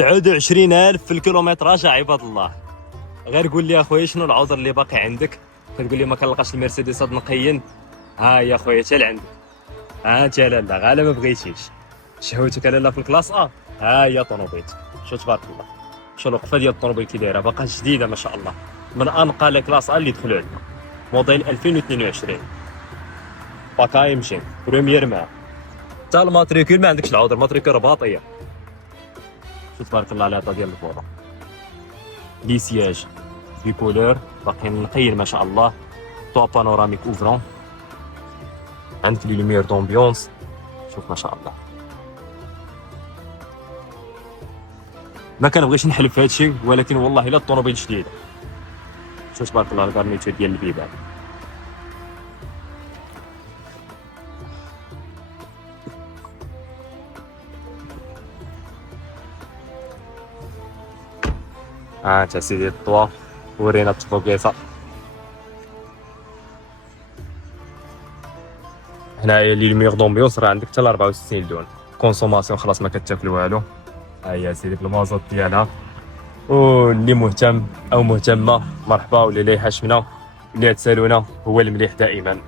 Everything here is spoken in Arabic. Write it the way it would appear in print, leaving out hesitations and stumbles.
29,000 في الكيلومتراج يا عباد الله. غير قول لي اخويا شنو العذر اللي باقي عندك؟ كتقول لي ما كنلقاش المرسيدس هاد نقيين. ها هي اخويا حتى لعندك. ها انت لالا غالا ما بغيتيش شهوتك لالا في الكلاس ها هي طوموبيل. شو تبارك الله، شو الوقفه ديال الطوموبيل كي دايره، باقا جديده ما شاء الله، من انقى لي كلاس اللي دخلوا عندنا، موديل 2022 باكا يمشي بريمير مان. حتى الماتريكول ما عندكش العذر، الماتريكول رباطيه. شو تبارك الله على ديال الفوضى. لي سياج في كولور باقيين نقيين ما شاء الله، طوا بانوراميك اوفرون، عندك لي لوميير دومبيونس. شوف ما شاء الله، ما كنبغيش نحلف في هادشي ولكن والله الا الطوموبيل جديده. شوف تبارك الله الكارنيتور ديال البيبان. انت سيدي الطوا ورينا التفوقيصه. هنايا لي لوميير دومبيونس راه عندك حتى ل 64 لون، كونسوماسيون خلاص ما كتاكل والو. ها هي سيدي بالمازوت ديالها. واللي مهتم او مهتمه مرحبا، واللي لا يحاشمنا اللي تسالونا هو المليح دائما.